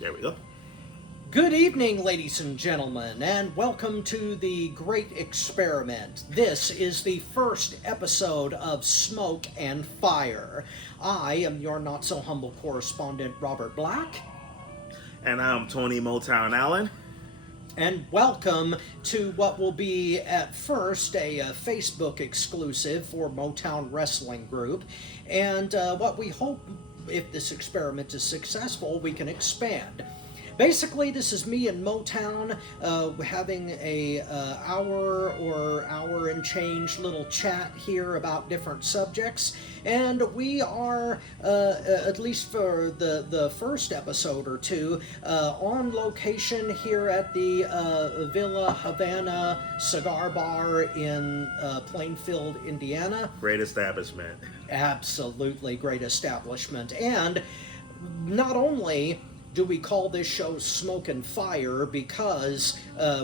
There we go. Good evening, ladies and gentlemen, and welcome to the Great Experiment. This is the first episode of Smoke and Fire. I am your not-so-humble correspondent, Robert Black. And I'm Tony Motown Allen. And welcome to what will be, at first, a Facebook exclusive for Motown Wrestling Group, and what we hope, if this experiment is successful, we can expand. Basically, this is me and Motown having a hour and change little chat here about different subjects, and we are, at least for the first episode or two, on location here at the Villa Havana Cigar Bar in Plainfield, Indiana. Great establishment. Absolutely great establishment. And not only do we call this show Smoke and Fire because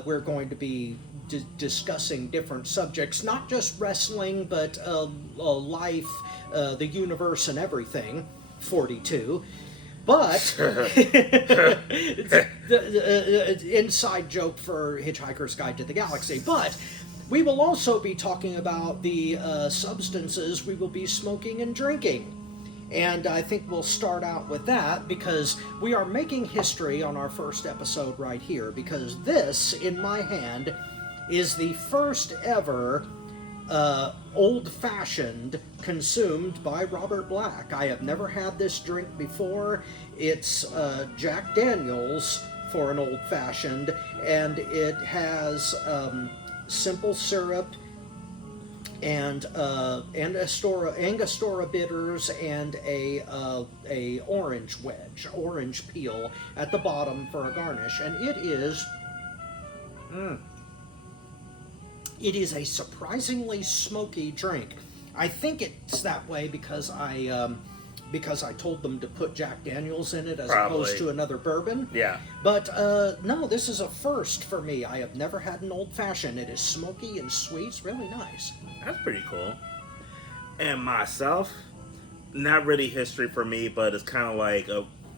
we're going to be discussing different subjects, not just wrestling, but life, the universe, and everything, 42. But, inside joke for Hitchhiker's Guide to the Galaxy, but we will also be talking about the substances we will be smoking and drinking. And I think we'll start out with that because we are making history on our first episode right here, because this, in my hand, is the first ever old-fashioned consumed by Robert Black. I have never had this drink before. It's Jack Daniels for an old-fashioned, and it has simple syrup and Angostura bitters and a orange peel at the bottom for a garnish, and it is a surprisingly smoky drink. I think it's that way because I told them to put Jack Daniels in it as opposed to another bourbon. Yeah. But no, this is a first for me. I have never had an old-fashioned. It is smoky and sweet. It's really nice. That's pretty cool. And myself, not really history for me, but it's kind of like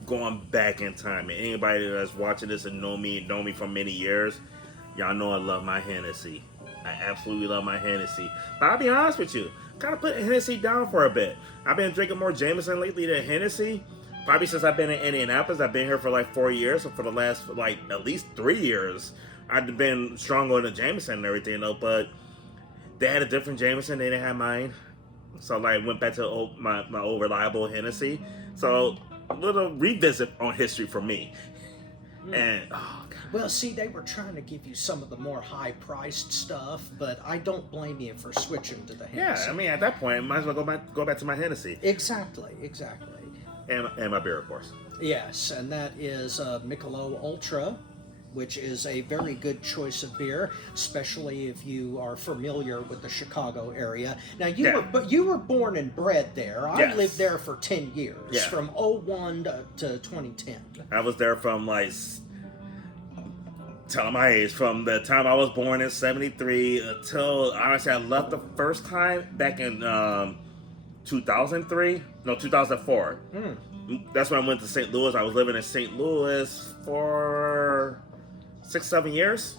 going back in time. And anybody that's watching this and know me for many years, y'all know I love my Hennessy. I absolutely love my Hennessy. But I'll be honest with you, kind of put Hennessy down for a bit. I've been drinking more Jameson lately than Hennessy. Probably since I've been in Indianapolis. I've been here for like 4 years. So for the last at least 3 years, I've been strong on the Jameson and everything, though. But they had a different Jameson. They didn't have mine. So I went back to my old reliable Hennessy. So a little revisit on history for me. And oh god. Well, see, they were trying to give you some of the more high-priced stuff, but I don't blame you for switching to the Hennessy. Yeah, I mean, at that point, I might as well go back to my Hennessy. Exactly. And my beer, of course. Yes, and that is Michelob Ultra, which is a very good choice of beer, especially if you are familiar with the Chicago area. Now, you were born and bred there. I lived there for 10 years, from 01 to 2010. I was there from tell my age, from the time I was born in 73 until, honestly, I left the first time back in 2004. That's when I went to St. Louis. I was living in St. Louis for 6-7 years.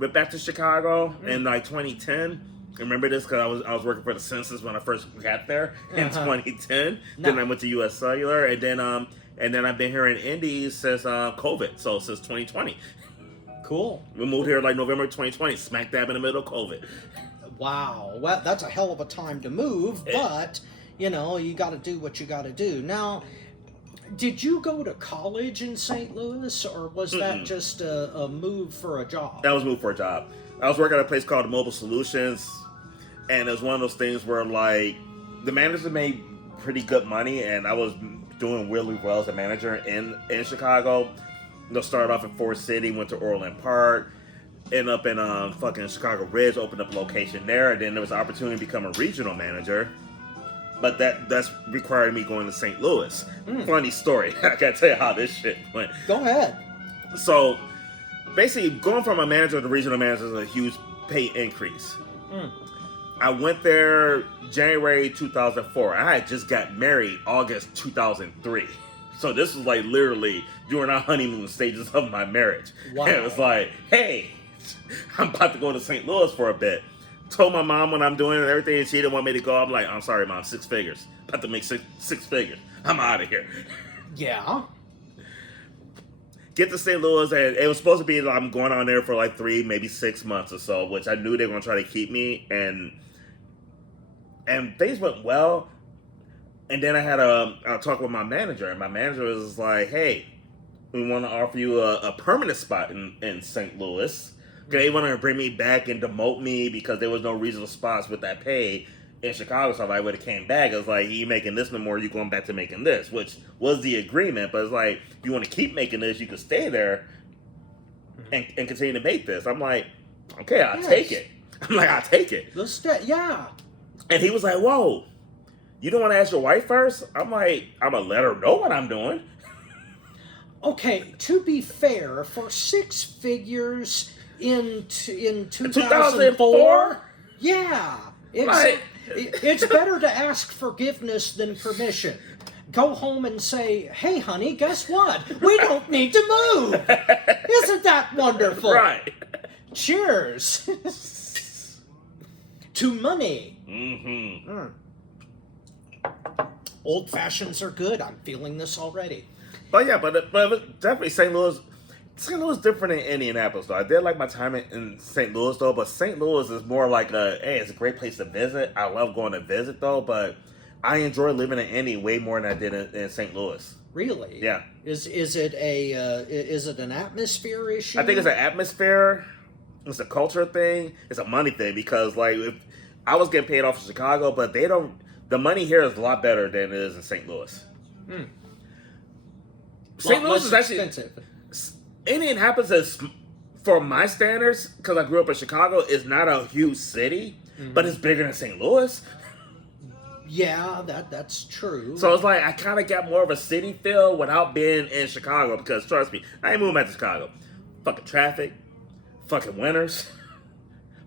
Went back to Chicago in 2010. I remember this because I was working for the census when I first got there in 2010. Then I went to U.S. Cellular, and then I've been here in Indy since COVID, so since 2020. Cool. We moved here November 2020, smack dab in the middle of COVID. Wow. Well, that's a hell of a time to move, but, you got to do what you got to do. Now, did you go to college in St. Louis, or was that just a move for a job? That was a move for a job. I was working at a place called Mobile Solutions, and it was one of those things where, the manager made pretty good money, and I was doing really well as a manager in Chicago. Started off in Ford City, went to Orland Park, ended up in fucking Chicago Ridge, opened up a location there, and then there was an opportunity to become a regional manager. But that's required me going to St. Louis. Funny story. I gotta tell you how this shit went. Go ahead. So, basically, going from a manager to regional manager is a huge pay increase. I went there January 2004. I had just got married August 2003. So this was like literally during our honeymoon stages of my marriage. Wow. And it was like, hey, I'm about to go to St. Louis for a bit. Told my mom when I'm doing it and everything, and she didn't want me to go. I'm like, I'm sorry, Mom, 6 figures. About to make six figures. I'm out of here. Yeah. Get to St. Louis, and it was supposed to be I'm going on there for like 3, maybe 6 months or so, which I knew they were going to try to keep me, and things went well. And then I had a talk with my manager, and my manager was like, hey, we want to offer you a permanent spot in St. Louis. They wanted to bring me back and demote me because there was no regional spots with that pay in Chicago. So I would have came back. It was like, you making this no more, you going back to making this, which was the agreement. But it's like, if you want to keep making this, you can stay there and continue to make this. I'm like, okay, I'll take it. I'm like, I'll take it. Yeah. And he was like, whoa, you don't want to ask your wife first? I'm like, I'm going to let her know what I'm doing. Okay, to be fair, for 6 figures in 2004, 2004? yeah, Like- it's better to ask forgiveness than permission. Go home and say, hey, honey, guess what? We don't need to move. Isn't that wonderful? Right. Cheers. To money. Mm-hmm. Old fashions are good. I'm feeling this already. But yeah, but definitely St. Louis. St. Louis is different than Indianapolis, though. I did like my time in St. Louis, though. But St. Louis is more like it's a great place to visit. I love going to visit, though. But I enjoy living in Indy way more than I did in St. Louis. Really? Yeah. Is it an atmosphere issue? I think it's an atmosphere. It's a culture thing. It's a money thing because like if I was getting paid off in Chicago, but they don't. The money here is a lot better than it is in St. Louis. St. Louis is actually expensive. Indianapolis is, for my standards, because I grew up in Chicago, is not a huge city, but it's bigger than St. Louis. Yeah, that's true. So it's like I kind of got more of a city feel without being in Chicago because trust me, I ain't moving back to Chicago. Fucking traffic, fucking winters,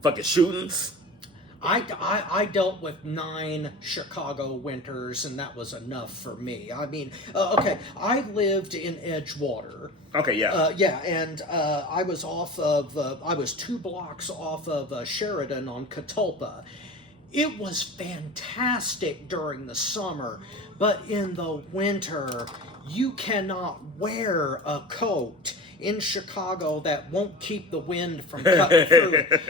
fucking shootings. I dealt with 9 Chicago winters, and that was enough for me. I mean, okay, I lived in Edgewater. Okay, yeah. And I was I was 2 blocks off of Sheridan on Catalpa. It was fantastic during the summer, but in the winter, you cannot wear a coat in Chicago that won't keep the wind from cutting through it.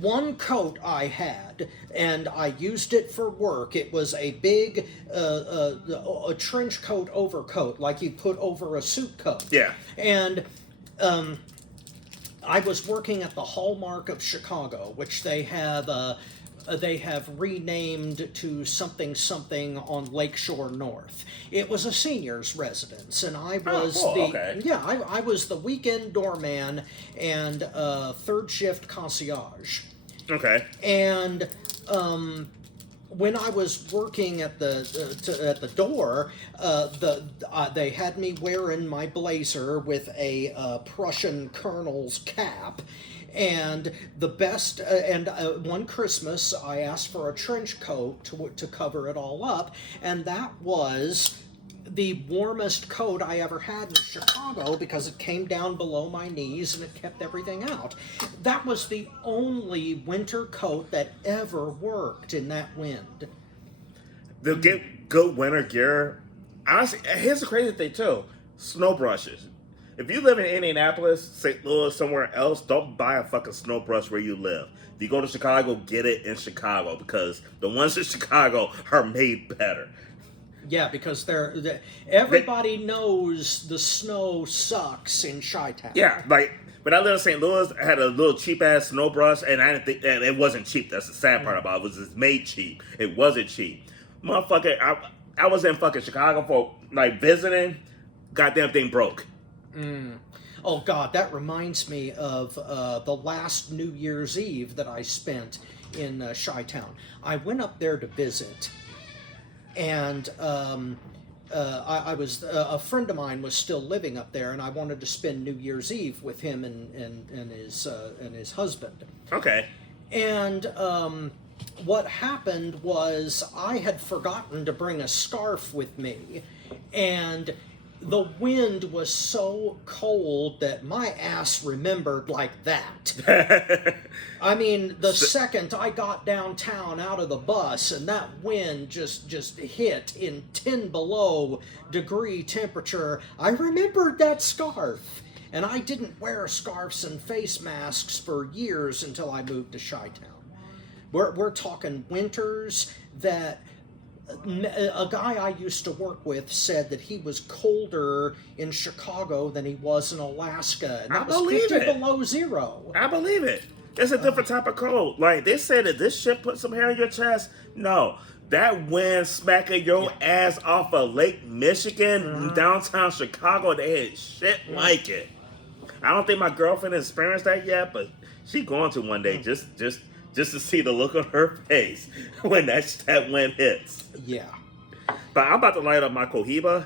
One coat I had, and I used it for work. It was a big a trench coat overcoat, like you put over a suit coat. Yeah. And I was working at the Hallmark of Chicago, which they have renamed to something on Lakeshore North. It was a seniors residence, and I was I was the weekend doorman and third shift concierge. Okay. And when I was working at the door, they had me wearing my blazer with a Prussian colonel's cap. And the best, one Christmas I asked for a trench coat to cover it all up, and that was the warmest coat I ever had in Chicago because it came down below my knees and it kept everything out. That was the only winter coat that ever worked in that wind. They'll get good winter gear. Honestly, here's the crazy thing too: snow brushes. If you live in Indianapolis, St. Louis, somewhere else, don't buy a fucking snow brush where you live. If you go to Chicago, get it in Chicago because the ones in Chicago are made better. Yeah, because everybody knows the snow sucks in Chi-Town. Yeah, like when I lived in St. Louis, I had a little cheap ass snow brush, and I didn't think, and it wasn't cheap. That's the sad part about it. It was just made cheap. It wasn't cheap, motherfucker. I was in fucking Chicago for like visiting. Goddamn thing broke. Oh God, that reminds me of the last New Year's Eve that I spent in Chi-Town. I went up there to visit. And I was a friend of mine was still living up there, and I wanted to spend New Year's Eve with him and his husband. Okay. And what happened was I had forgotten to bring a scarf with me, and the wind was so cold that my ass remembered like that. I mean, the second I got downtown out of the bus and that wind just hit in 10 below degree temperature, I remembered that scarf. And I didn't wear scarves and face masks for years until I moved to Chi-Town. We're talking winters that a guy I used to work with said that he was colder in Chicago than he was in Alaska. And that was 50 below zero. I believe it. It's a different type of cold. Like, they said that this shit put some hair on your chest. No. That wind smacking your ass off of Lake Michigan, downtown Chicago, they had shit like it. I don't think my girlfriend has experienced that yet, but she going to one day just to see the look on her face when that wind hits. Yeah. But I'm about to light up my Cohiba.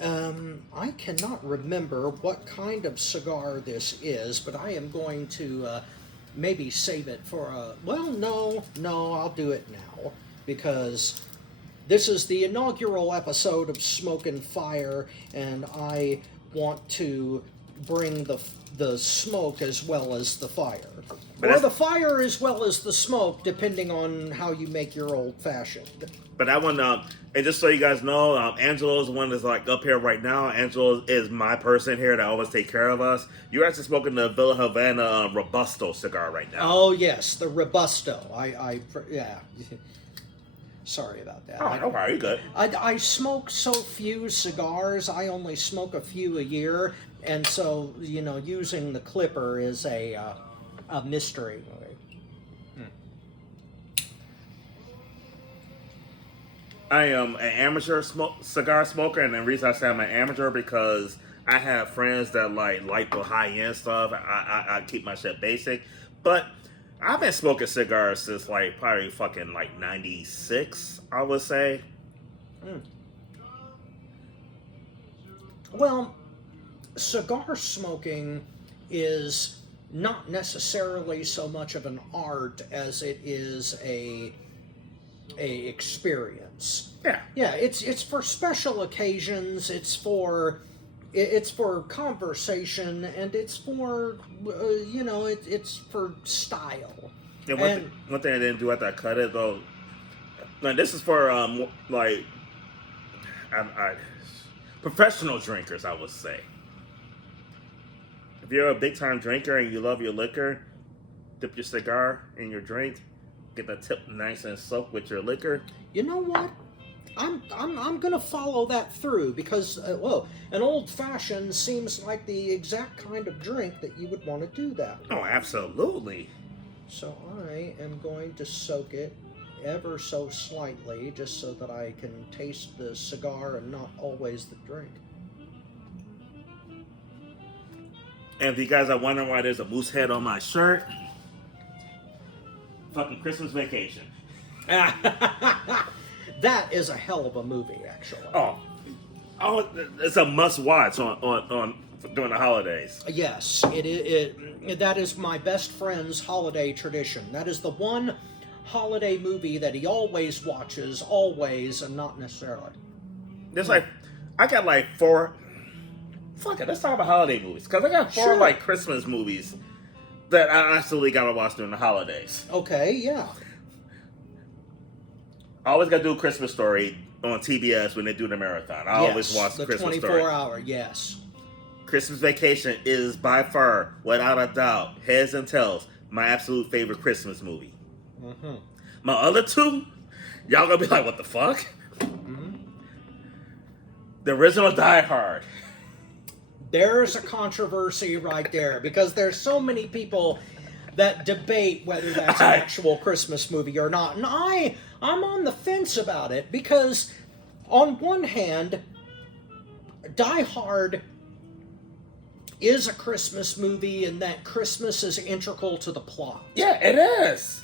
I cannot remember what kind of cigar this is, but I am going to maybe save it for a... Well, no, I'll do it now, because this is the inaugural episode of Smoke and Fire, and I want to bring the smoke as well as the fire. Or the fire as well as the smoke, depending on how you make your old-fashioned. But that one, and just so you guys know, Angelo's the one that's like up here right now. Angelo is my person here that always take care of us. You're actually smoking the Villa Havana Robusto cigar right now. Oh yes, the Robusto. Yeah. Sorry about that. Oh, okay, you're good. I smoke so few cigars. I only smoke a few a year, and so using the clipper is a mystery. I am an amateur cigar smoker, and the reason I say I'm an amateur because I have friends that like the high end stuff. I keep my shit basic, but I've been smoking cigars since probably fucking 96, I would say. Well, cigar smoking is not necessarily so much of an art as it is a experience. Yeah, it's for special occasions, it's for conversation, and it's for it's for style. Yeah, one thing I didn't do after I cut it though, this is for professional drinkers, I would say. If you're a big time drinker and you love your liquor, dip your cigar in your drink, get the tip nice and soaked with your liquor. You know what? I'm gonna follow that through because an old fashioned seems like the exact kind of drink that you would want to do that with. Oh, absolutely. So I am going to soak it ever so slightly just so that I can taste the cigar and not always the drink. And if you guys are wondering why there's a moose head on my shirt, fucking Christmas Vacation. That is a hell of a movie, actually. Oh, it's a must watch on during the holidays. Yes, that is my best friend's holiday tradition. That is the one holiday movie that he always watches, always, and not necessarily. There's I got 4. Fuck it, let's talk about holiday movies. Because I got 4 Sure. Christmas movies that I absolutely gotta watch during the holidays. Okay, yeah. I always gotta do a Christmas Story on TBS when they do the marathon. I always watch the Christmas Story. 24-hour, yes. Christmas Vacation is by far, without a doubt, heads and tails, my absolute favorite Christmas movie. Mm-hmm. My other 2, y'all gonna be like, what the fuck? Mm-hmm. The original Die Hard. There's a controversy right there because there's so many people that debate whether that's an actual Christmas movie or not. And I'm on the fence about it because on one hand, Die Hard is a Christmas movie and that Christmas is integral to the plot. Yeah, it is.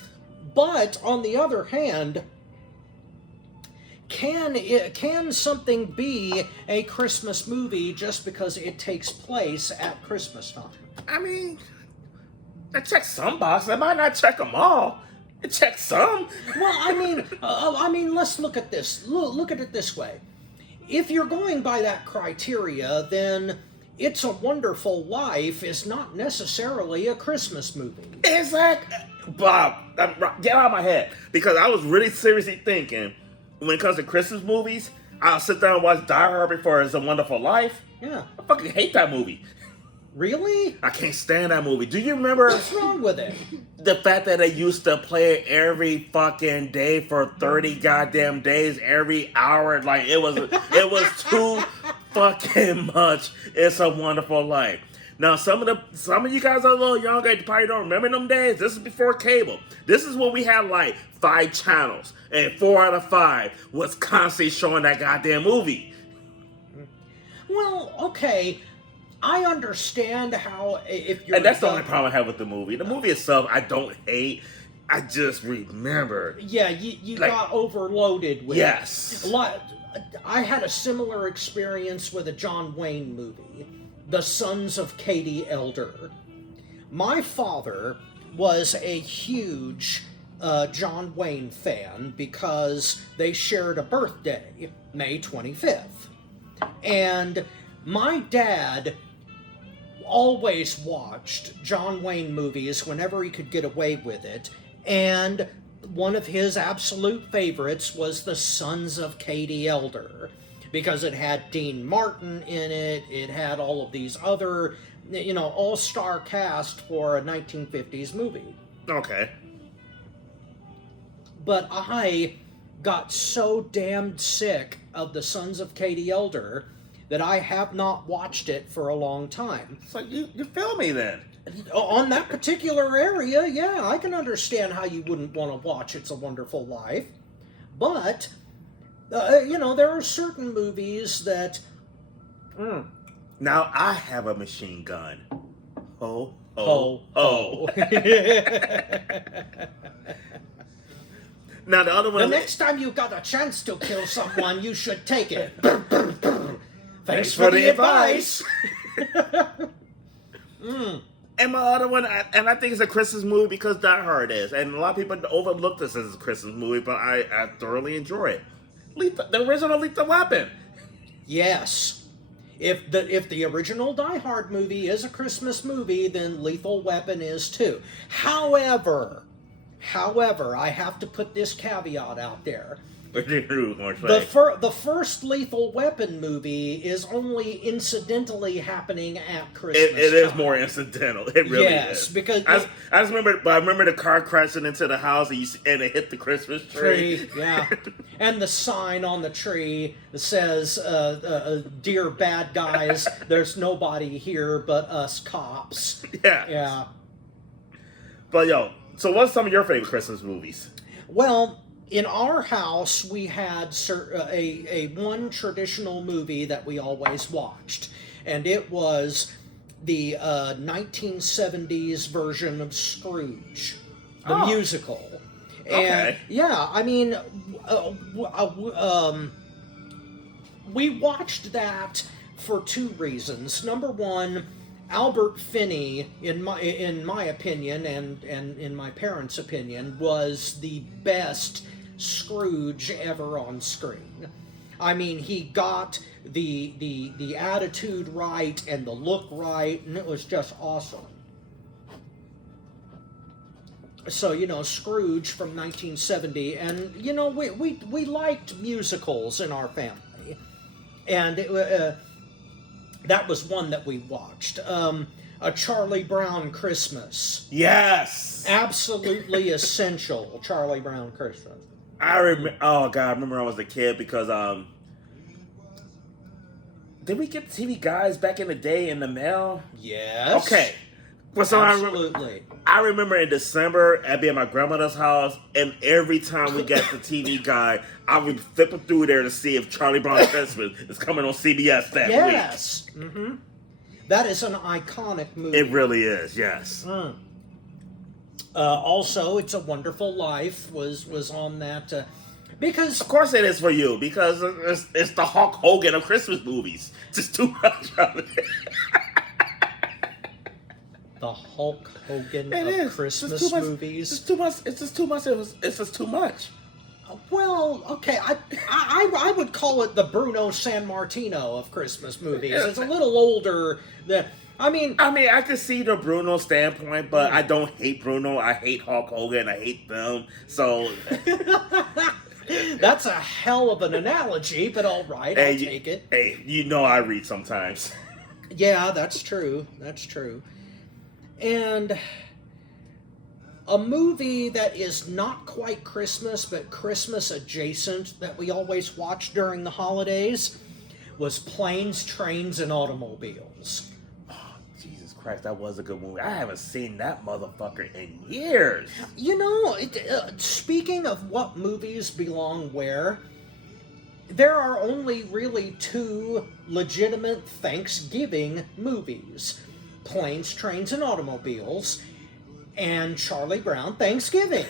But on the other hand, can something be a Christmas movie just because it takes place at Christmas time? I mean, I check some boxes. I might not check them all. Check some. Well, I mean, let's look at this. Look at it this way. If you're going by that criteria, then It's a Wonderful Life is not necessarily a Christmas movie. Exactly. Bob, get out of my head. Because I was really seriously thinking, when it comes to Christmas movies, I'll sit down and watch Die Hard before It's a Wonderful Life. Yeah. I fucking hate that movie. Really? I can't stand that movie. Do you remember What's wrong with it? the fact that they used to play it every fucking day for 30 goddamn days, every hour? Like, it was too fucking much. It's a Wonderful Life. Now, some of you guys are a little younger. You probably don't remember them days. This is before cable. This is when we had like 5 channels, and 4 out of 5 was constantly showing that goddamn movie. Well, okay. I understand how if you're... And that's the only problem I have with the movie. The movie itself, I don't hate. I just remember. Yeah, you got overloaded with... Yes. I had a similar experience with a John Wayne movie, The Sons of Katie Elder. My father was a huge John Wayne fan because they shared a birthday, May 25th. And my dad always watched John Wayne movies whenever he could get away with it, and one of his absolute favorites was The Sons of Katie Elder, because it had Dean Martin in it, it had all of these other, all-star cast for a 1950s movie. Okay. But I got so damned sick of The Sons of Katie Elder that I have not watched it for a long time. So you feel me then? On that particular area, yeah, I can understand how you wouldn't want to watch It's a Wonderful Life. But, there are certain movies that... Now I have a machine gun. Ho, Ho, ho. Now the other one... The next time you got a chance to kill someone, you should take it. Thanks for the advice. And my other one, and I think it's a Christmas movie because Die Hard is. And a lot of people overlook this as a Christmas movie, but I thoroughly enjoy it. The original Lethal Weapon. Yes. If the original Die Hard movie is a Christmas movie, then Lethal Weapon is too. However, I have to put this caveat out there. The first Lethal Weapon movie is only incidentally happening at Christmas It is time. more incidental. It really is. Yes, because... I remember the car crashing into the house and it hit the Christmas tree. Yeah. And the sign on the tree that says, "Dear bad guys, there's nobody here but us cops." Yeah. Yeah. But so what's some of your favorite Christmas movies? Well, in our house, we had a one traditional movie that we always watched, and it was the 1970s version of Scrooge, the musical. And, okay. Yeah, I mean, we watched that for 2 reasons. Number one, Albert Finney, in my opinion, and in my parents' opinion, was the best Scrooge ever on screen. I mean, he got the attitude right and the look right, and it was just awesome. So, Scrooge from 1970, and, we liked musicals in our family. And that was one that we watched. A Charlie Brown Christmas. Yes! Absolutely essential, Charlie Brown Christmas. I remember I was a kid because, did we get TV Guides back in the day in the mail? Yes. Okay. Well, so absolutely. I remember in December, I'd be at my grandmother's house, and every time we got the TV Guide, I would flip it through there to see if Charlie Brown Christmas is coming on CBS that week. Yes. Mm-hmm. That is an iconic movie. It really is, yes. Also, It's a Wonderful Life was on that, because... Of course it is for you, because it's the Hulk Hogan of Christmas movies. Just too much of it. The Hulk Hogan It of is. Christmas It's just too much. movies. It's too much. It's just too much. It's just too much. Well, okay, I would call it the Bruno San Martino of Christmas movies. It's a little older than. I mean, I can see the Bruno standpoint, but I don't hate Bruno. I hate Hulk Hogan. I hate them. So that's a hell of an analogy, but all right, I'll take it. Hey, you know I read sometimes. Yeah, that's true. That's true. And a movie that is not quite Christmas, but Christmas adjacent that we always watch during the holidays was Planes, Trains, and Automobiles. Jesus Christ, that was a good movie. I haven't seen that motherfucker in years. You know, speaking of what movies belong where, there are only really two legitimate Thanksgiving movies. Planes, Trains, and Automobiles, and Charlie Brown Thanksgiving.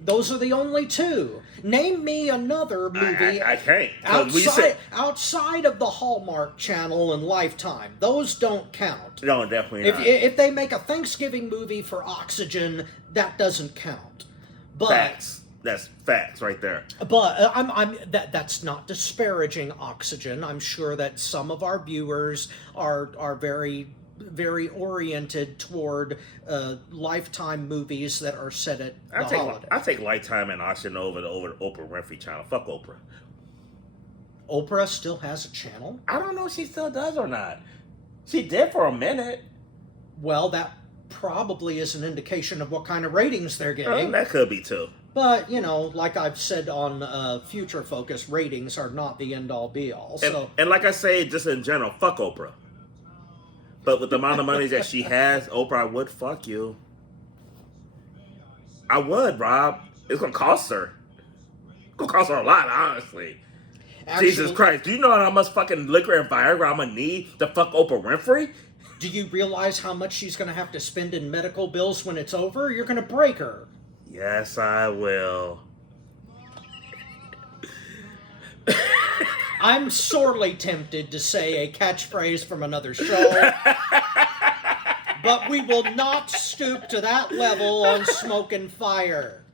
Those are the only two. Name me another movie I can't. outside of the Hallmark Channel and Lifetime. Those don't count. No, definitely not. If they make a Thanksgiving movie for Oxygen, that doesn't count. But facts. That's facts right there. But that's not disparaging Oxygen. I'm sure that some of our viewers are very, very oriented toward Lifetime movies that are set at the holidays. I take Lifetime and Oxygen over the Oprah Winfrey channel. Fuck Oprah. Oprah still has a channel? I don't know if she still does or not. She did for a minute. Well, that probably is an indication of what kind of ratings they're getting. Well, that could be too. But, you know, like I've said on Future Focus, ratings are not the end-all be-all. And like I say, just in general, fuck Oprah. But with the amount of money that she has, Oprah, I would fuck you. I would, Rob. It's going to cost her. It's going to cost her a lot, honestly. Actually, Jesus Christ. Do you know how much fucking liquor and Viagra I'm going to need to fuck Oprah Winfrey? Do you realize how much she's going to have to spend in medical bills when it's over? You're going to break her. Yes, I will. I'm sorely tempted to say a catchphrase from another show, but we will not stoop to that level on Smoke and Fire,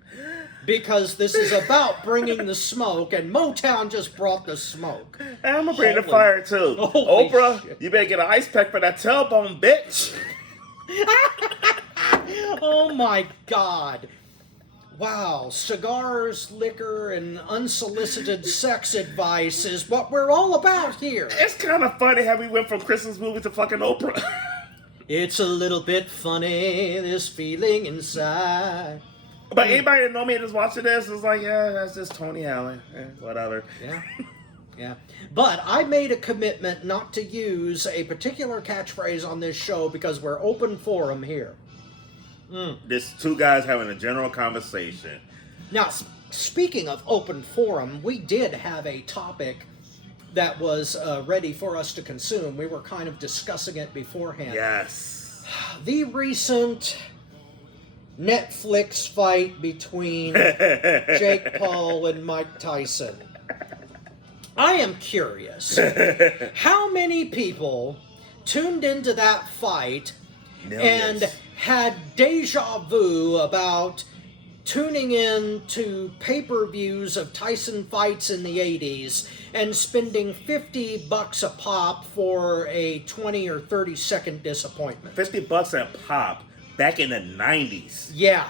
because this is about bringing the smoke, and Motown just brought the smoke. And I'm going to bring the fire, too. Oprah, shit. You better get an ice pack for that tailbone, bitch. Oh, my God. Wow, cigars, liquor, and unsolicited sex advice is what we're all about here. It's kind of funny how we went from Christmas movie to fucking Oprah. It's a little bit funny, this feeling inside. But anybody that know me that's watching this is like, yeah, that's just Tony Allen. Whatever. Yeah. Yeah. But I made a commitment not to use a particular catchphrase on this show because we're open forum here. This two guys having a general conversation. Now, speaking of open forum, we did have a topic that was ready for us to consume. We were kind of discussing it beforehand. Yes. The recent Netflix fight between Jake Paul and Mike Tyson. I am curious. How many people tuned into that fight Millions. and had deja vu about tuning in to pay-per-views of Tyson fights in the 80s and spending $50 a pop for a 20 or 30 second disappointment? $50 a pop back in the 90s. Yeah.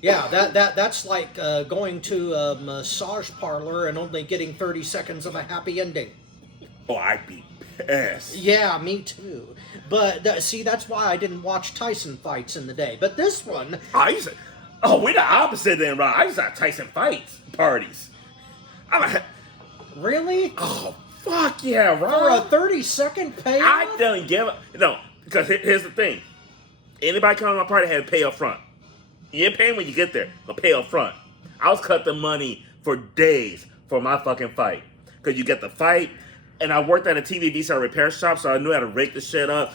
Yeah, that's like going to a massage parlor and only getting 30 seconds of a happy ending. Oh, I'd be pissed. Yeah, me too. But see, that's why I didn't watch Tyson fights in the day. But this one... we're the opposite then, Rob. I used to have Tyson fights parties. Really? Oh, fuck yeah, Rob. For a 30-second payoff? I don't give a... No, because here's the thing. Anybody coming to my party had to pay up front. You ain't paying when you get there, but pay up front. I was cut the money for days for my fucking fight. Because you get the fight, and I worked at a TV VCR repair shop, so I knew how to rake the shit up.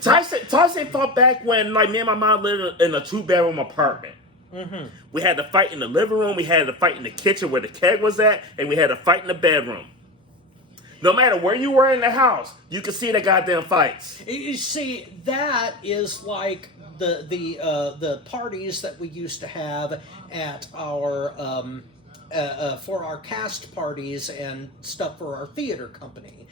Tyson fought back when, like, me and my mom lived in a 2-bedroom apartment. Mm-hmm. We had to fight in the living room, we had to fight in the kitchen where the keg was at, and we had to fight in the bedroom. No matter where you were in the house, you could see the goddamn fights. You see, that is like the parties that we used to have at our for our cast parties and stuff for our theater company,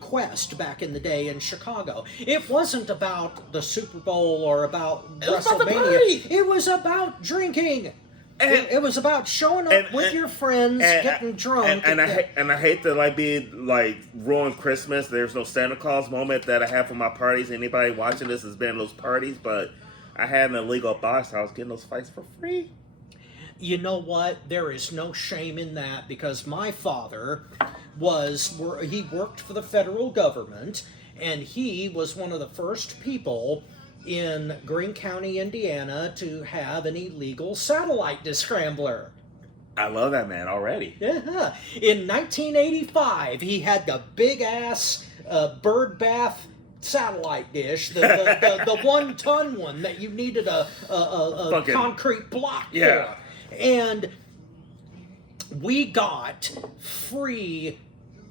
Quest, back in the day in Chicago. It wasn't about the Super Bowl or about WrestleMania. It was about drinking. It was about showing up with your friends, getting drunk, and I hate to ruin Christmas. There's no Santa Claus moment that I have for my parties. Anybody watching this has been in those parties, but I had an illegal box. I was getting those fights for free. You know what? There is no shame in that, because my father he worked for the federal government, and he was one of the first people in Greene County, Indiana, to have an illegal satellite descrambler. I love that man already. Yeah. In 1985, he had the big-ass bird bath satellite dish, the 1-ton one that you needed a concrete block for. And we got free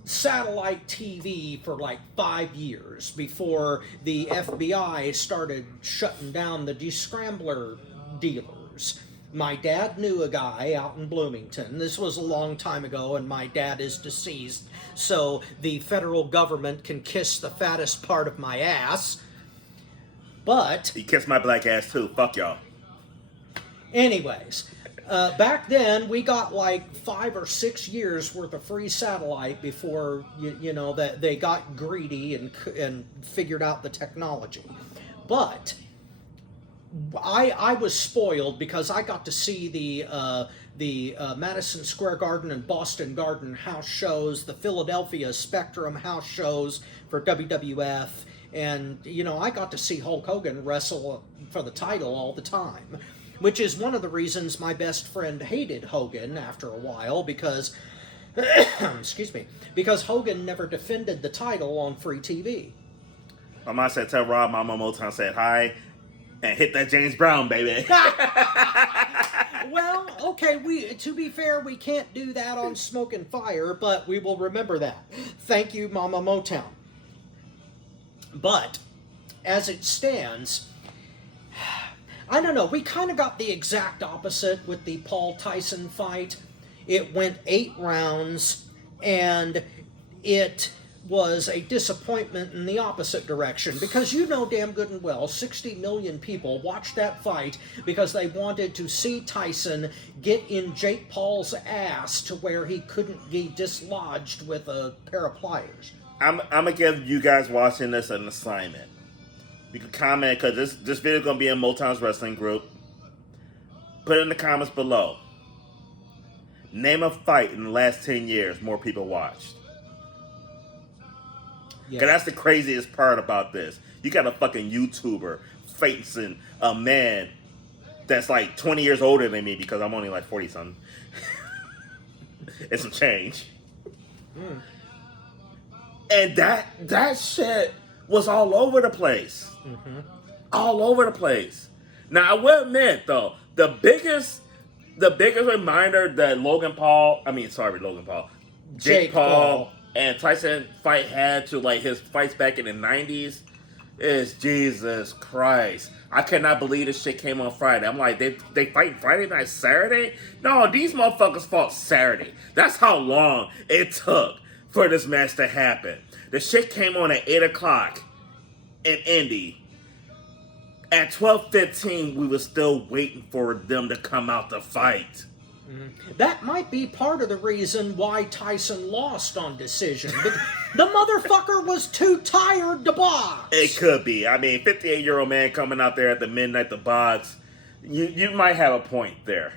satellite TV for like 5 years before the FBI started shutting down the descrambler dealers. My dad knew a guy out in Bloomington. This was a long time ago, and my dad is deceased, so the federal government can kiss the fattest part of my ass. But he kissed my black ass too. Fuck y'all. Anyways, back then we got like 5 or 6 years worth of free satellite before you know that they got greedy and figured out the technology. But I was spoiled because I got to see the Madison Square Garden and Boston Garden house shows, the Philadelphia Spectrum house shows for WWF, and you know I got to see Hulk Hogan wrestle for the title all the time, which is one of the reasons my best friend hated Hogan after a while, because excuse me, because Hogan never defended the title on free TV. My mom said, tell Rob Mama Motown said hi and hit that James Brown, baby. Well, okay, to be fair, we can't do that on Smoke and Fire, but we will remember that. Thank you, Mama Motown. But as it stands, I don't know, we kind of got the exact opposite with the Paul Tyson fight. It went 8 rounds, and it was a disappointment in the opposite direction, because you know damn good and well 60 million people watched that fight because they wanted to see Tyson get in Jake Paul's ass to where he couldn't be dislodged with a pair of pliers. I'm gonna give you guys watching this an assignment. You can comment, because this video is gonna be in Motown's wrestling group. Put it in the comments below. Name a fight in the last 10 years more people watched. Yeah. Cause that's the craziest part about this. You got a fucking YouTuber facing a man that's like 20 years older than me, because I'm only like 40 something. It's some change. And that shit was all over the place. Mm-hmm. All over the place. Now I will admit though, the biggest reminder that Jake Paul and Tyson fight had to like his fights back in the 90s is Jesus Christ. I cannot believe this shit came on Friday. I'm like, they fight Friday night, Saturday? No, these motherfuckers fought Saturday. That's how long it took for this match to happen. The shit came on at 8 o'clock in Indy. At 12:15, we were still waiting for them to come out to fight. That might be part of the reason why Tyson lost on decision. The motherfucker was too tired to box. It could be. I mean, 58-year-old man coming out there at the midnight to box. You might have a point there.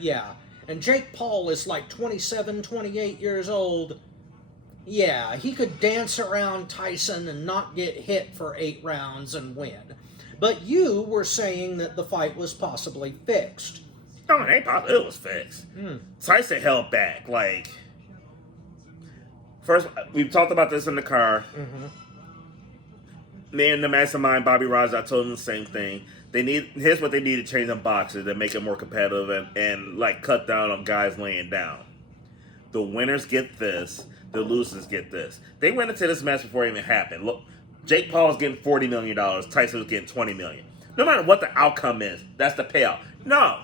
Yeah. And Jake Paul is like 27, 28 years old. Yeah, he could dance around Tyson and not get hit for 8 rounds and win. But you were saying that the fight was possibly fixed. No, it was fixed. Tyson held back. Like, first, we've talked about this in the car. Mm-hmm. Me and the mastermind, Bobby Rogers, I told him the same thing. Here's what they need to change in boxing to make it more competitive and like cut down on guys laying down. the winners get this, the losers get this. They went into this match before it even happened. Look, Jake Paul is getting $40 million. Tyson was getting $20 million. No matter what the outcome is, that's the payout. No.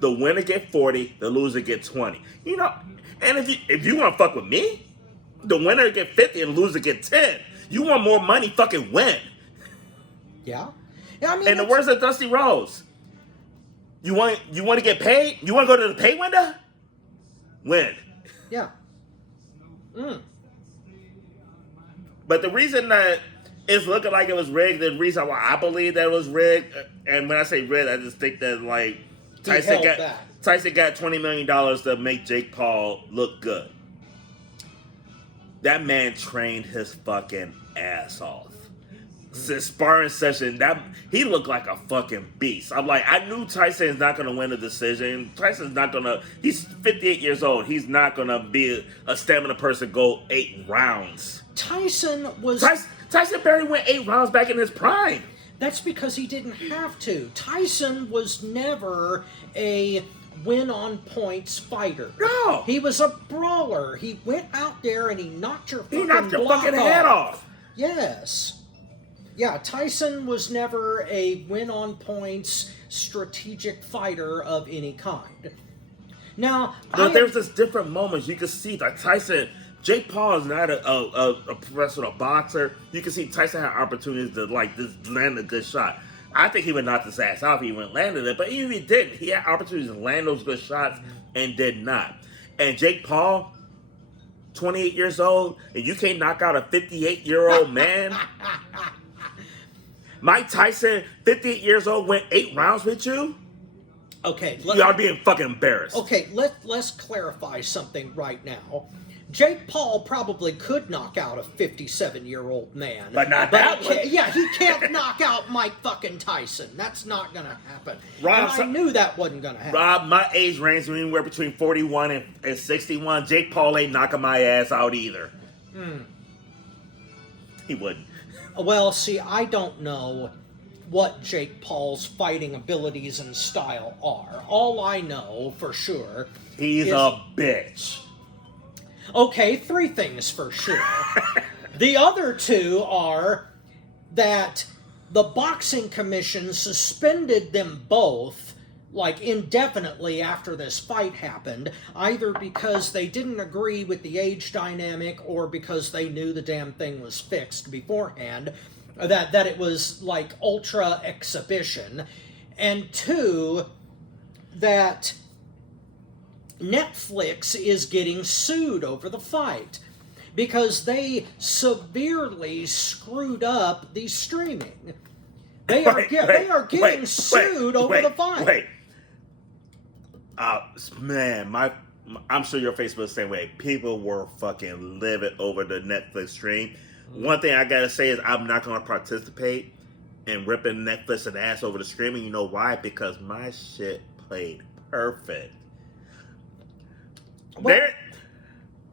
The winner get 40, the loser get 20. You know, and if you want to fuck with me, the winner get 50 and the loser get 10. You want more money, fucking win. Yeah. Yeah, I mean, In the words of Dusty Rhodes, you want to get paid? You want to go to the pay window? Win. Yeah. Mm. But the reason that it's looking like it was rigged, the reason why I believe that it was rigged, and when I say rigged, I just think that like Tyson got $20 million to make Jake Paul look good. That man trained his fucking ass off. Since sparring session, he looked like a fucking beast. I'm like, I knew Tyson's not gonna win a decision. Tyson's not gonna. He's 58 years old. He's not gonna be a stamina person. Go 8 rounds. Tyson barely went 8 rounds back in his prime. That's because he didn't have to. Tyson was never a win on points fighter. No, he was a brawler. He went out there and he knocked your fucking head off. Yes. Yeah, Tyson was never a win-on-points strategic fighter of any kind. Now, there's just different moments you can see that Tyson, Jake Paul is not a professional boxer. You can see Tyson had opportunities to like just land a good shot. I think he would knock his ass out if he went landed it, but even if he didn't, he had opportunities to land those good shots and did not. And Jake Paul, 28 years old, and you can't knock out a 58-year-old man. Mike Tyson, 58 years old, went 8 rounds with you? Okay. You are being fucking embarrassed. Okay, let's clarify something right now. Jake Paul probably could knock out a 57-year-old man. But not that way. Yeah, he can't knock out Mike fucking Tyson. That's not going to happen. Rob, and I knew that wasn't going to happen. Rob, my age range anywhere between 41 and 61. Jake Paul ain't knocking my ass out either. He wouldn't. Well, see, I don't know what Jake Paul's fighting abilities and style are. All I know for sure He's a bitch. Okay, 3 things for sure. The other 2 are that the boxing commission suspended them both, like, indefinitely after this fight happened, either because they didn't agree with the age dynamic or because they knew the damn thing was fixed beforehand, that it was, like, ultra exhibition, and 2, that Netflix is getting sued over the fight because they severely screwed up the streaming. They are getting sued over the fight. Man, I'm sure your Facebook is the same way. People were fucking livid over the Netflix stream. One thing I gotta say is I'm not gonna participate in ripping Netflix an ass over the streaming. You know why? Because my shit played perfect. Well,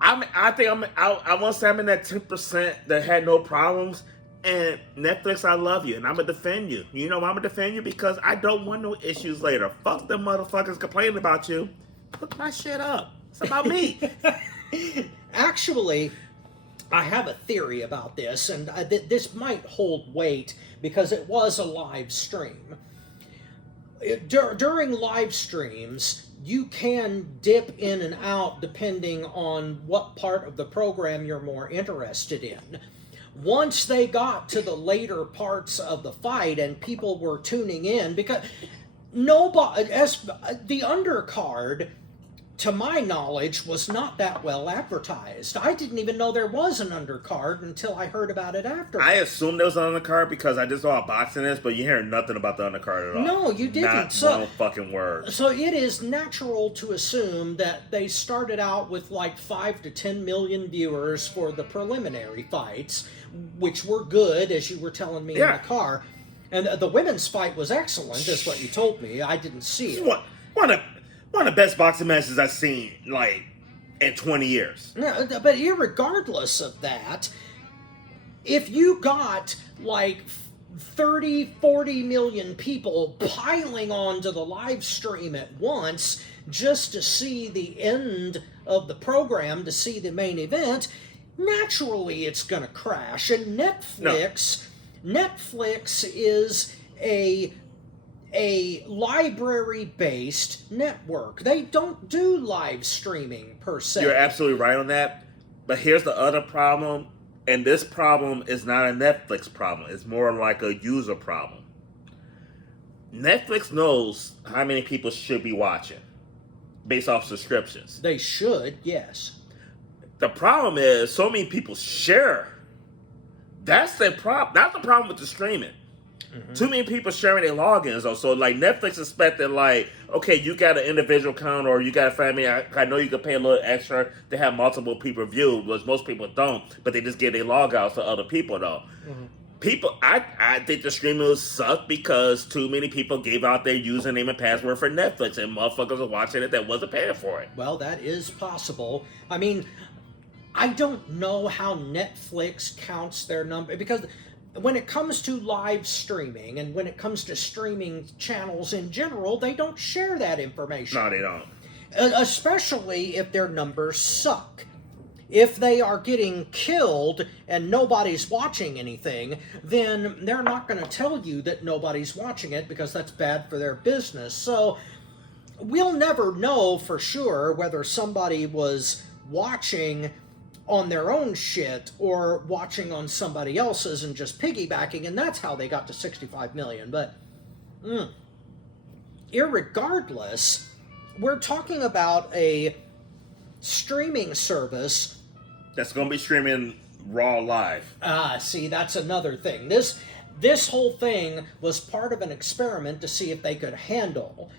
I want to say I'm in that 10% that had no problems. And Netflix, I love you, and I'm gonna defend you. You know why I'm gonna defend you? Because I don't want no issues later. Fuck them motherfuckers complaining about you. Put my shit up. It's about me. Actually, I have a theory about this, and this might hold weight because it was a live stream. During live streams, you can dip in and out depending on what part of the program you're more interested in. Once they got to the later parts of the fight and people were tuning in, because the undercard, to my knowledge, was not that well advertised. I didn't even know there was an undercard until I heard about it after. I assumed there was an undercard because I just saw a boxing this, but you hear nothing about the undercard at all. No, you didn't. Not one fucking word. So it is natural to assume that they started out with like 5 to 10 million viewers for the preliminary fights, which were good, as you were telling me in the car. And the women's fight was excellent, is what you told me. I didn't see it. One of the best boxing matches I've seen, like, in 20 years. No, but irregardless of that, if you got, like, 30, 40 million people piling onto the live stream at once just to see the end of the program, to see the main event, naturally it's going to crash. And Netflix is a library-based network. They don't do live streaming per se. You're absolutely right on that. But here's the other problem, and this problem is not a Netflix problem. It's more like a user problem. Netflix knows how many people should be watching based off subscriptions. They should, yes. The problem is so many people share. That's the problem. That's the problem with the streaming. Mm-hmm. Too many people sharing their logins, though. So, like, Netflix expected, like, okay, you got an individual account or you got a family. I know you can pay a little extra to have multiple people view, which most people don't, but they just give their logouts to other people, though. Mm-hmm. People, I think the streaming sucked because too many people gave out their username and password for Netflix, and motherfuckers are watching it that wasn't paying for it. Well, that is possible. I mean, I don't know how Netflix counts their number, because when it comes to live streaming and when it comes to streaming channels in general, they don't share that information. No, they don't. Especially if their numbers suck. If they are getting killed and nobody's watching anything, then they're not going to tell you that nobody's watching it because that's bad for their business. So we'll never know for sure whether somebody was watching on their own shit or watching on somebody else's and just piggybacking, and that's how they got to 65 million. But irregardless, we're talking about a streaming service that's going to be streaming Raw live. See, that's another thing. This whole thing was part of an experiment to see if they could handle.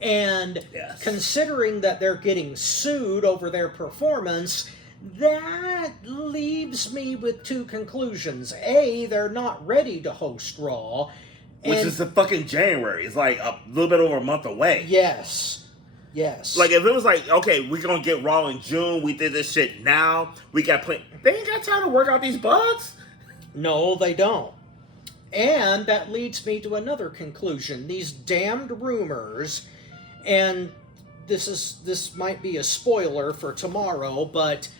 And yes, considering that they're getting sued over their performance, that leaves me with two conclusions. A, they're not ready to host Raw. Which is the fucking January. It's like a little bit over a month away. Yes. Yes. Like, if it was like, okay, we're going to get Raw in June, we did this shit now, we got plenty. They ain't got time to work out these bugs. No, they don't. And that leads me to another conclusion. These damned rumors, and this might be a spoiler for tomorrow, but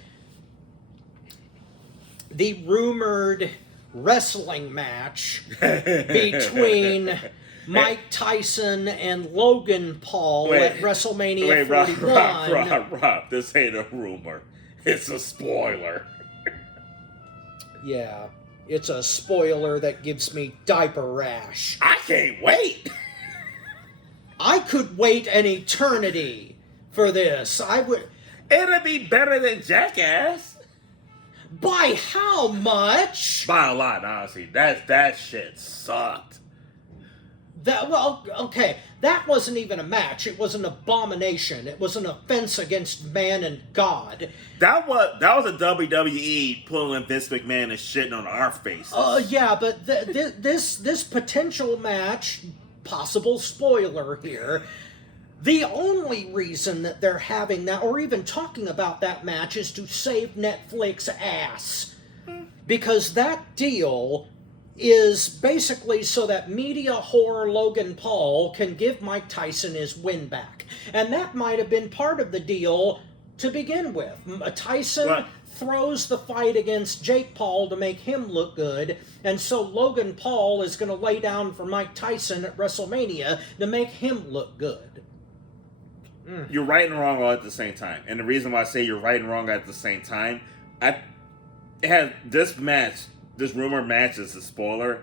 the rumored wrestling match between Mike Tyson and Logan Paul at WrestleMania 41. Rob, this ain't a rumor. It's a spoiler. Yeah, it's a spoiler that gives me diaper rash. I can't wait. I could wait an eternity for this. I would. It'll be better than Jackass. By how much? By a lot, honestly. That shit sucked. Okay, that wasn't even a match. It was an abomination. It was an offense against man and God. That was a WWE pulling Vince McMahon and shitting on our faces. Yeah, but this potential match, possible spoiler here, the only reason that they're having that, or even talking about that match, is to save Netflix ass. Because that deal is basically so that media whore Logan Paul can give Mike Tyson his win back. And that might have been part of the deal to begin with. Tyson throws the fight against Jake Paul to make him look good, and so Logan Paul is going to lay down for Mike Tyson at WrestleMania to make him look good. You're right and wrong all at the same time. And the reason why I say you're right and wrong at the same time, it had this match. This rumored match is a spoiler.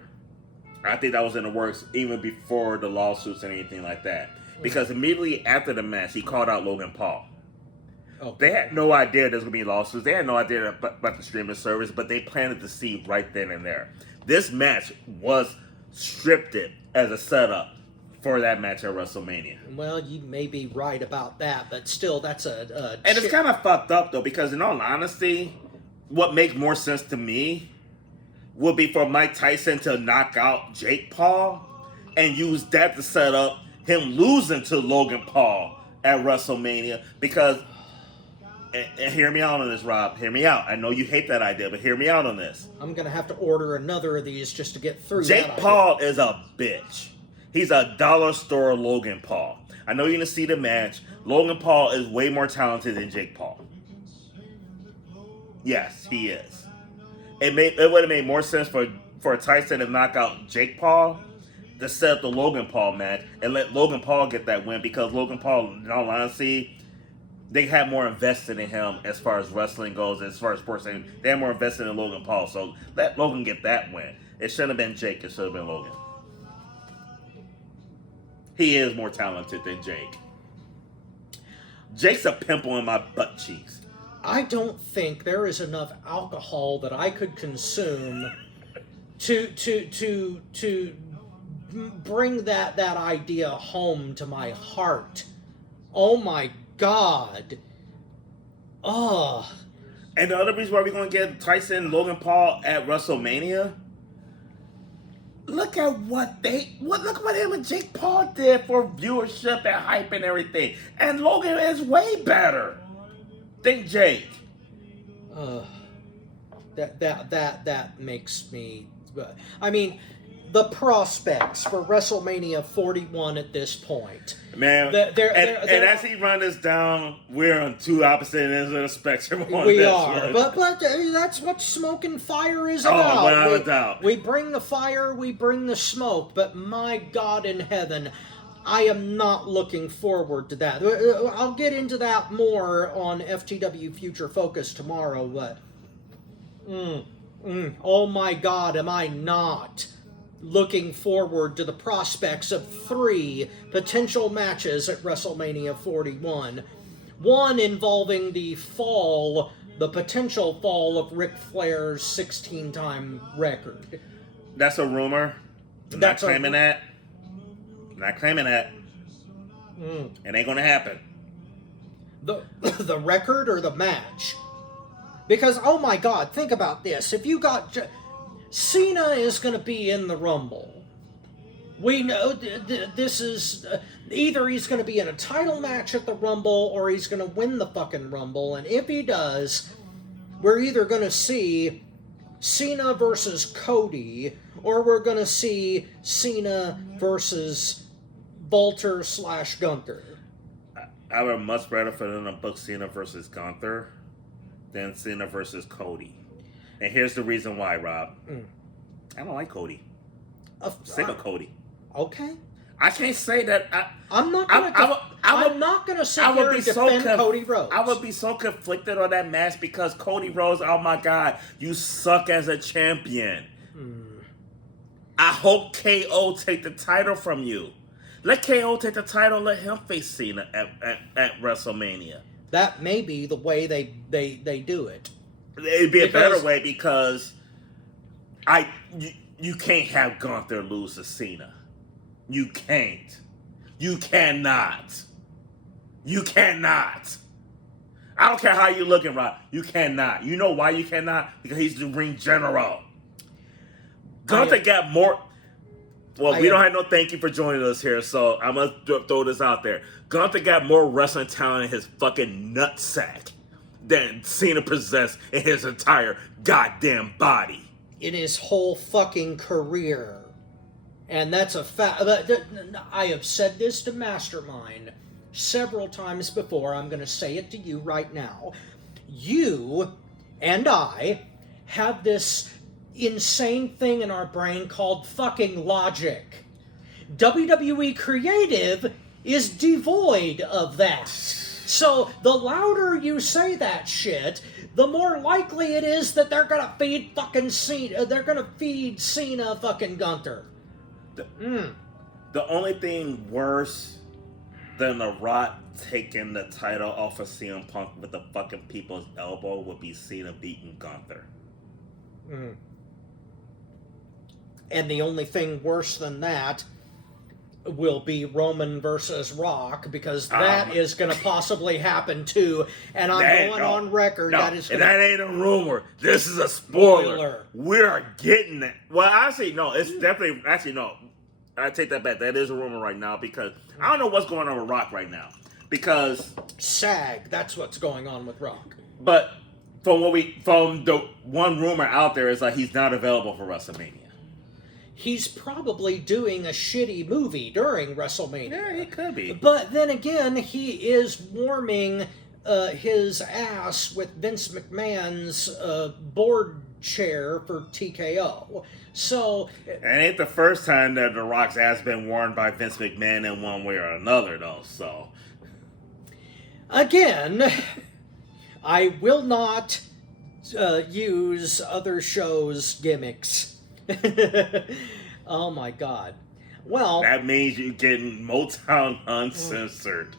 I think that was in the works even before the lawsuits and anything like that. Because immediately after the match, he called out Logan Paul. Okay. They had no idea there's going to be lawsuits. They had no idea about the streaming service, but they planted the seed right then and there. This match was scripted as a setup for that match at WrestleMania. Well, you may be right about that, but still, that's a and it's kind of fucked up, though, because in all honesty, what makes more sense to me would be for Mike Tyson to knock out Jake Paul and use that to set up him losing to Logan Paul at WrestleMania, because And hear me out on this, Rob. Hear me out. I know you hate that idea, but hear me out on this. I'm gonna have to order another of these just to get through. Jake Paul is a bitch. He's a dollar store Logan Paul. I know you're gonna see the match. Logan Paul is way more talented than Jake Paul. Yes, he is. It would have made more sense for Tyson to knock out Jake Paul to set up the Logan Paul match and let Logan Paul get that win, because Logan Paul, in all honesty, they had more invested in him as far as wrestling goes, as far as sports. They had more invested in Logan Paul, so let Logan get that win. It shouldn't have been Jake. It should have been Logan. He is more talented than Jake. Jake's a pimple in my butt cheeks. I don't think there is enough alcohol that I could consume to bring that idea home to my heart. Oh my God. Oh. And the other reason why we're going to get Tyson and Logan Paul at WrestleMania, look what him and Jake Paul did for viewership and hype and everything. And Logan is way better than Jake. That makes me... I mean, the prospects for WrestleMania 41 at this point. Man, and as he runs this down, we're on two opposite ends of the spectrum. We are, but that's what smoke and fire is about. Oh, without a doubt. We bring the fire, we bring the smoke, but my God in heaven, I am not looking forward to that. I'll get into that more on FTW Future Focus tomorrow, but oh my God, am I not looking forward to the prospects of 3 potential matches at WrestleMania 41. One involving the potential fall of Ric Flair's 16-time record. That's a rumor. Not claiming that. It ain't gonna happen. The record or the match? Because, oh my God, think about this. If you got... Cena is going to be in the Rumble. We know this is... either he's going to be in a title match at the Rumble or he's going to win the fucking Rumble. And if he does, we're either going to see Cena versus Cody or we're going to see Cena versus Walter/Gunther. I would much rather for them to book Cena versus Gunther than Cena versus Cody. And here's the reason why, Rob. I don't like Cody. Sick of Cody. Okay. I can't say that. I'm not going to sit here and defend Cody Rhodes. I would be so conflicted on that match because Cody Rhodes, oh my God, you suck as a champion. I hope KO take the title from you. Let KO take the title. Let him face Cena at WrestleMania. That may be the way they do it. It'd be a better way because you can't have Gunther lose to Cena. You can't. You cannot. You cannot. I don't care how you're looking, Rob. You cannot. You know why you cannot? Because he's the ring general. Gunther got more... Well, we don't have no thank you for joining us here, so I'm going to throw this out there. Gunther got more wrestling talent in his fucking nutsack than Cena possessed in his entire goddamn body. In his whole fucking career. And that's a fact. I have said this to Mastermind several times before. I'm going to say it to you right now. You and I have this insane thing in our brain called fucking logic. WWE Creative is devoid of that. So, the louder you say that shit, the more likely it is that they're gonna feed fucking Cena. They're gonna feed Cena fucking Gunther. The only thing worse than The Rock taking the title off of CM Punk with the fucking people's elbow would be Cena beating Gunther. And the only thing worse than that will be Roman versus Rock, because that is going to possibly happen too. And I'm going on record that is going to... That ain't a rumor. This is a spoiler. We are getting it. Well, actually, no. It's definitely... Actually, no. I take that back. That is a rumor right now because I don't know what's going on with Rock right now. because SAG, that's what's going on with Rock. but from the one rumor out there is like he's not available for WrestleMania. He's probably doing a shitty movie during WrestleMania. Yeah, he could be. But then again, he is warming his ass with Vince McMahon's board chair for TKO. So... It ain't the first time that The Rock's ass been worn by Vince McMahon in one way or another, though, so... Again, I will not use other shows' gimmicks. Oh my god. Well... That means you're getting Motown uncensored.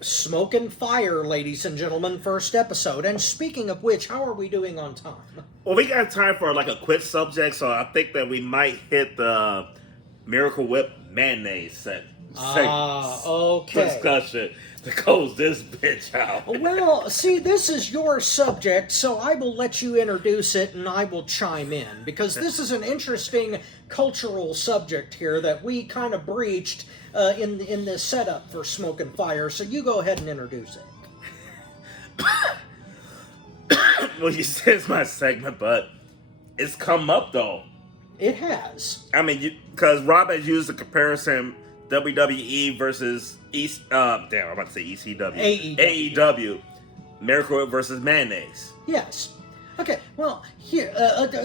Smoke and Fire, ladies and gentlemen, first episode. And speaking of which, how are we doing on time? Well, we got time for like a quick subject, so I think that we might hit the Miracle Whip mayonnaise Okay. discussion to close this bitch out. Well, see, this is your subject, so I will let you introduce it and I will chime in, because this is an interesting cultural subject here that we kind of breached in the setup for Smoke and Fire, so you go ahead and introduce it. Well, you said it's my segment, but it's come up, though. It has. I mean, because Rob has used the comparison WWE versus I'm about to say ECW. AEW. Miracle Whip versus mayonnaise. Yes. Okay, well, here,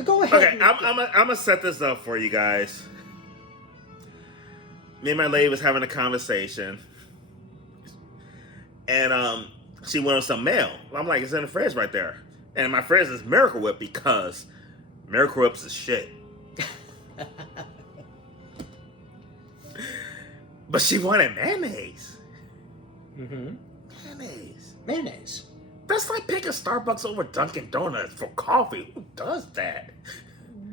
go ahead. Okay, I'm gonna set this up for you guys. Me and my lady was having a conversation, and she wanted some mail. I'm like, it's in the fridge right there. And my fridge is Miracle Whip because Miracle Whip's is shit. But she wanted mayonnaise. Mm-hmm. Mayonnaise. That's like picking Starbucks over Dunkin' Donuts for coffee. Who does that?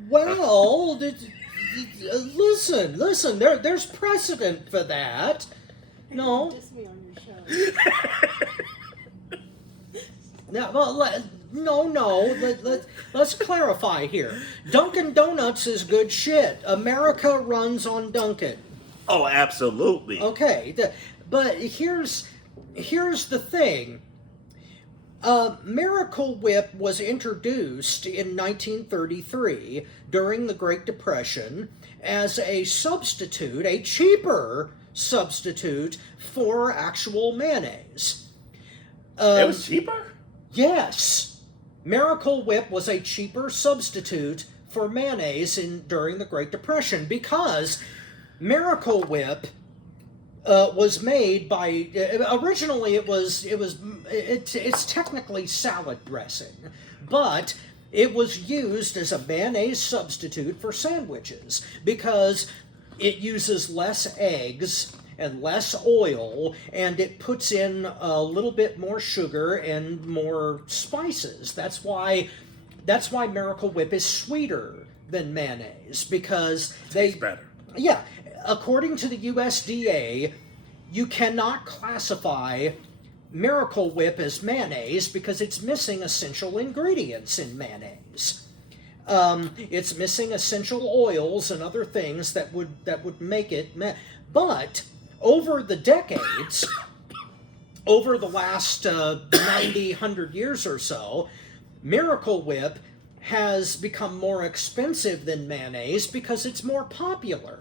Well, listen. There's precedent for that. No. Diss me on your show. Now, well, no. Let's clarify here. Dunkin' Donuts is good shit. America runs on Dunkin'. Oh, absolutely. Okay, but here's the thing. Miracle Whip was introduced in 1933 during the Great Depression as a substitute, a cheaper substitute for actual mayonnaise. It was cheaper? Yes. Miracle Whip was a cheaper substitute for mayonnaise during the Great Depression because Miracle Whip was made by originally it's technically salad dressing, but it was used as a mayonnaise substitute for sandwiches because it uses less eggs and less oil, and it puts in a little bit more sugar and more spices. That's why Miracle Whip is sweeter than mayonnaise, because Tastes better. Yeah, according to the USDA, you cannot classify Miracle Whip as mayonnaise because it's missing essential ingredients in mayonnaise. It's missing essential oils and other things that would make it. But over the decades, over the last 90, 100 years or so, Miracle Whip has become more expensive than mayonnaise because it's more popular,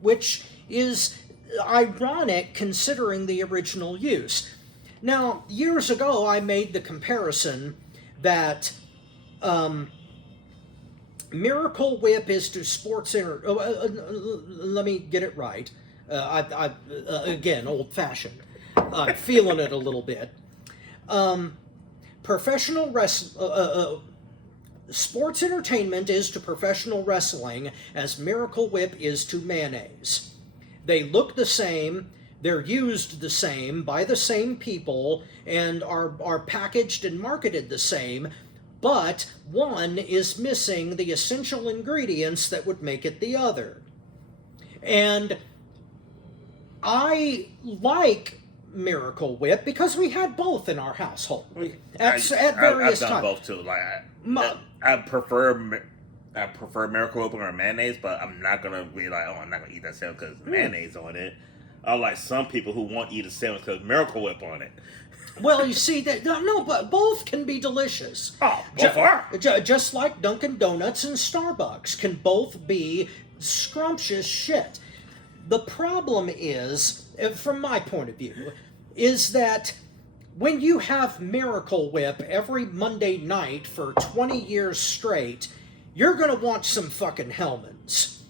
which is ironic considering the original use. Now, years ago, I made the comparison that Miracle Whip is to Sports let me get it right. Again, old-fashioned. I'm feeling it a little bit. Sports entertainment is to professional wrestling as Miracle Whip is to mayonnaise. They look the same, they're used the same by the same people, and are packaged and marketed the same, but one is missing the essential ingredients that would make it the other. And I like Miracle Whip because we had both in our household at various times. I've done both too. Like I prefer Miracle Whip or mayonnaise, but I'm not gonna be like, oh, I'm not gonna eat that sandwich because mayonnaise on it. Unlike some people who won't eat a sandwich because Miracle Whip on it. Well, you see that no, but both can be delicious. Oh, both are. Just like Dunkin' Donuts and Starbucks can both be scrumptious shit. The problem is, from my point of view, is that when you have Miracle Whip every Monday night for 20 years straight, you're going to want some fucking Hellmann's.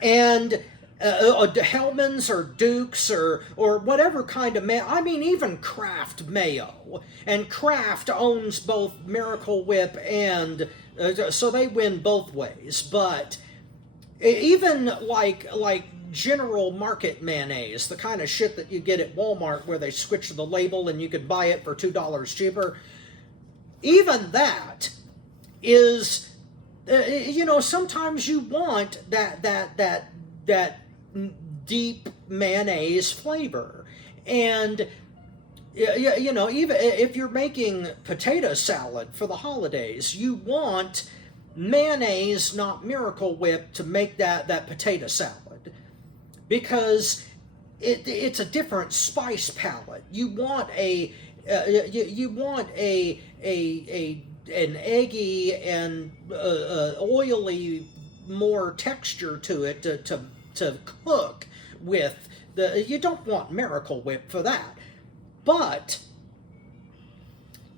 And Hellmann's or Duke's or whatever kind of mayo. I mean, even Kraft mayo. And Kraft owns both Miracle Whip and... so they win both ways. But even like General Market mayonnaise, the kind of shit that you get at Walmart where they switch the label and you could buy it for $2 cheaper, even that is... sometimes you want that deep mayonnaise flavor. And, even if you're making potato salad for the holidays, you want mayonnaise, not Miracle Whip, to make that potato salad. Because it's a different spice palette. You want an eggy and oily more texture to it to cook with. You don't want Miracle Whip for that. But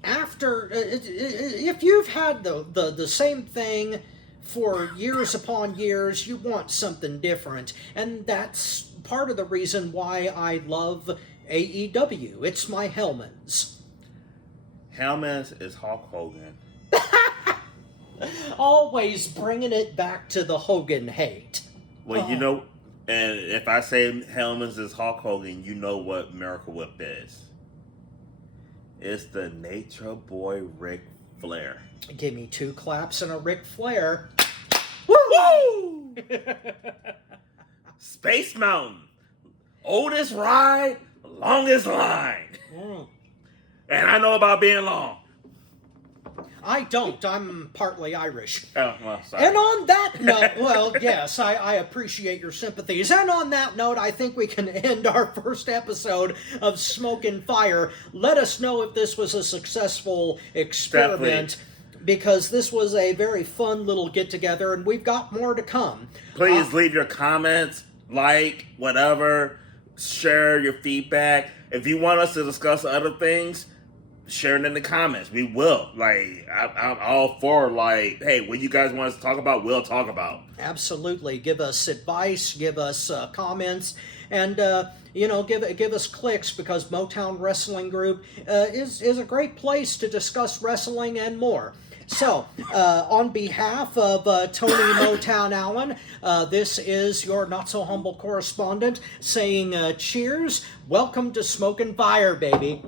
after, if you've had the same thing for years upon years, you want something different. And that's part of the reason why I love AEW. It's my Hellmann's. Hellmann's is Hulk Hogan. Always bringing it back to the Hogan hate. Well, and if I say Hellmann's is Hulk Hogan, you know what Miracle Whip is. It's the Nature Boy Ric Flair. Give me 2 claps and a Ric Flair. Woo! Space Mountain. Oldest ride, longest line. And I know about being long. I don't. I'm partly Irish. Oh, well, sorry. And on that note, well, yes, I appreciate your sympathies. And on that note, I think we can end our first episode of Smoke and Fire. Let us know if this was a successful experiment. Definitely. Because this was a very fun little get-together, and we've got more to come. Please leave your comments, whatever, share your feedback. If you want us to discuss other things, share it in the comments. We will. I'm all for, hey, what you guys want us to talk about, we'll talk about. Absolutely. Give us advice, give us comments, and, give us clicks, because Motown Wrestling Group is a great place to discuss wrestling and more. So, on behalf of Tony Motown Allen, this is your not-so-humble correspondent saying cheers. Welcome to Smoke and Fire, baby.